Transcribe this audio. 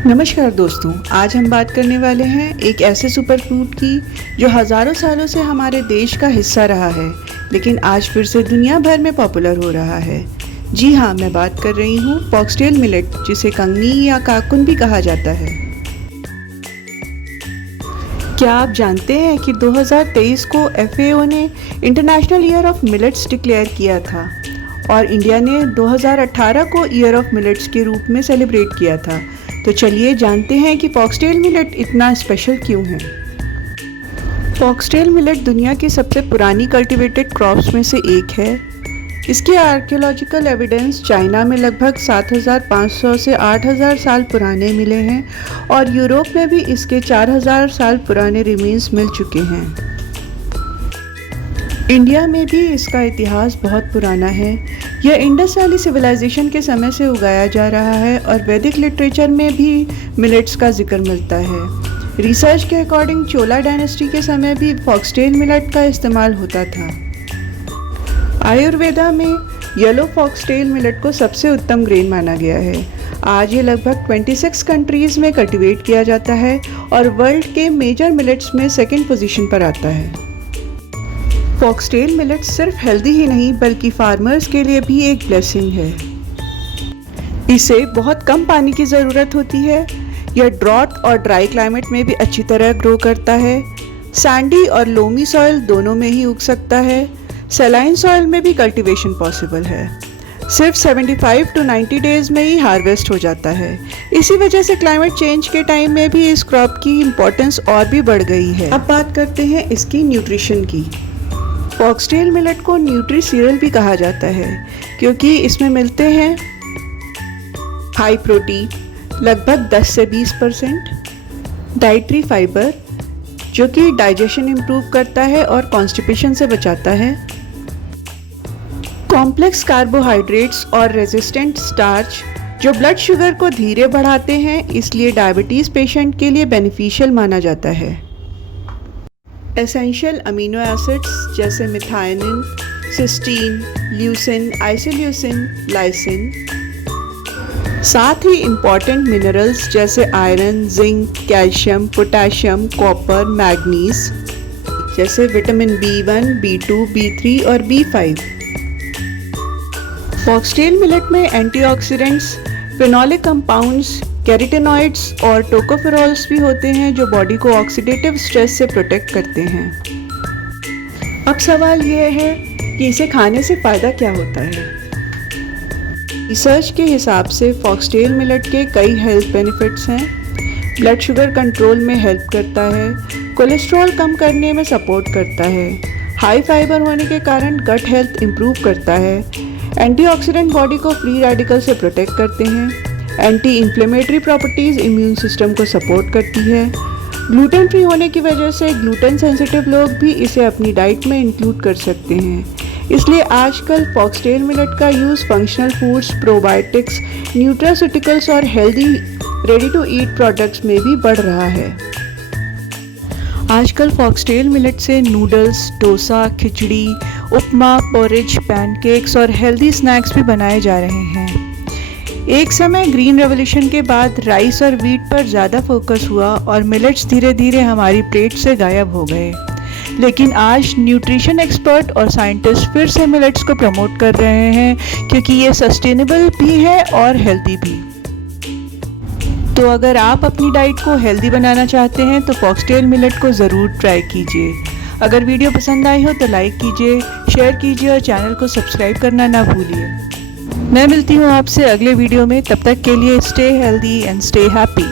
नमस्कार दोस्तों, आज हम बात करने वाले हैं एक ऐसे सुपर फूड की जो हज़ारों सालों से हमारे देश का हिस्सा रहा है, लेकिन आज फिर से दुनिया भर में पॉपुलर हो रहा है। जी हाँ, मैं बात कर रही हूँ फॉक्सटेल मिलेट, जिसे कंगनी या काकुन भी कहा जाता है। क्या आप जानते हैं कि 2023 को FAO ने international year of millets declare किया था और इंडिया ने 2018 को ईयर ऑफ मिलेट्स के रूप में सेलिब्रेट किया था। तो चलिए जानते हैं कि फॉक्सटेल मिलेट इतना स्पेशल क्यों है। फॉक्सटेल मिलेट दुनिया की सबसे पुरानी कल्टीवेटेड क्रॉप्स में से एक है। इसके आर्कियोलॉजिकल एविडेंस चाइना में लगभग 7,500 से 8,000 साल पुराने मिले हैं और यूरोप में भी इसके 4,000 साल पुराने रिमेन्स मिल चुके हैं। इंडिया में भी इसका इतिहास बहुत पुराना है। यह इंडस वैली सिविलाइजेशन के समय से उगाया जा रहा है और वैदिक लिटरेचर में भी मिलेट्स का जिक्र मिलता है। रिसर्च के अकॉर्डिंग चोला डायनेस्टी के समय भी फॉक्सटेल मिलेट का इस्तेमाल होता था। आयुर्वेदा में येलो फॉक्सटेल मिलेट को सबसे उत्तम ग्रेन माना गया है। आज ये लगभग 26 कंट्रीज़ में कल्टीवेट किया जाता है और वर्ल्ड के मेजर मिलेट्स में सेकंड पोजीशन पर आता है। फॉक्सटेल मिलेट सिर्फ हेल्दी ही नहीं बल्कि फार्मर्स के लिए भी एक ब्लेसिंग है। इसे बहुत कम पानी की ज़रूरत होती है। यह ड्रॉट और ड्राई क्लाइमेट में भी अच्छी तरह ग्रो करता है। सैंडी और लोमी सॉइल दोनों में ही उग सकता है। सैलाइन सॉइल में भी कल्टीवेशन पॉसिबल है। सिर्फ 75 to 90 डेज़ में ही हार्वेस्ट हो जाता है। इसी वजह से क्लाइमेट चेंज के टाइम में भी इस क्रॉप की इम्पोर्टेंस और भी बढ़ गई है। अब बात करते हैं इसकी न्यूट्रिशन की। फॉक्सटेल मिलेट को न्यूट्री सीरियल भी कहा जाता है क्योंकि इसमें मिलते हैं हाई प्रोटीन लगभग 10 से 20%, डाइटरी फाइबर जो कि डाइजेशन इम्प्रूव करता है और कॉन्स्टिपेशन से बचाता है, कॉम्प्लेक्स कार्बोहाइड्रेट्स और रेजिस्टेंट स्टार्च जो ब्लड शुगर को धीरे बढ़ाते हैं, इसलिए डायबिटीज़ पेशेंट के लिए बेनिफिशियल माना जाता है। एसेंशियल अमीनो एसिड्स जैसे मिथाइनिन, सिस्टीन, ल्यूसिन, आइसोल्यूसिन, लाइसिन, साथ ही इम्पॉर्टेंट मिनरल्स जैसे iron, zinc, calcium, potassium, copper, manganese जैसे विटामिन B1, B2, B3 और B5। फॉक्सटेल मिलेट में एंटीऑक्सीडेंट्स, फेनोलिक कंपाउंड्स, कैरोटीनॉइड्स और टोकोफेरॉल्स भी होते हैं जो बॉडी को ऑक्सीडेटिव स्ट्रेस से प्रोटेक्ट करते हैं। अब सवाल यह है कि इसे खाने से फ़ायदा क्या होता है। रिसर्च के हिसाब से फॉक्सटेल मिलेट के कई हेल्थ बेनिफिट्स हैं। ब्लड शुगर कंट्रोल में हेल्प करता है, कोलेस्ट्रॉल कम करने में सपोर्ट करता है, हाई फाइबर होने के कारण गट हेल्थ इम्प्रूव करता है, एंटीऑक्सीडेंट बॉडी को फ्री रेडिकल से प्रोटेक्ट करते हैं, anti inflammatory properties immune system को सपोर्ट करती है। ग्लूटेन फ्री होने की वजह से ग्लूटेन सेंसिटिव लोग भी इसे अपनी डाइट में इंक्लूड कर सकते हैं। इसलिए आजकल फॉक्सटेल मिलेट का use functional foods, probiotics, nutraceuticals और healthy ready to eat products में भी बढ़ रहा है। आजकल फॉक्सटेल मिलेट से noodles, dosa, khichdi, upma, porridge, pancakes और हेल्दी स्नैक्स भी बनाए जा रहे हैं। एक समय ग्रीन रेवोल्यूशन के बाद राइस और व्हीट पर ज़्यादा फोकस हुआ और मिलेट्स धीरे धीरे हमारी प्लेट से गायब हो गए, लेकिन आज न्यूट्रिशन एक्सपर्ट और साइंटिस्ट फिर से मिलेट्स को प्रमोट कर रहे हैं क्योंकि ये सस्टेनेबल भी है और हेल्दी भी। तो अगर आप अपनी डाइट को हेल्दी बनाना चाहते हैं तो फॉक्सटेल मिलेट को ज़रूर ट्राई कीजिए। अगर वीडियो पसंद आई हो तो लाइक कीजिए, शेयर कीजिए और चैनल को सब्सक्राइब करना ना भूलिए। मैं मिलती हूँ आपसे अगले वीडियो में। तब तक के लिए stay healthy and stay happy.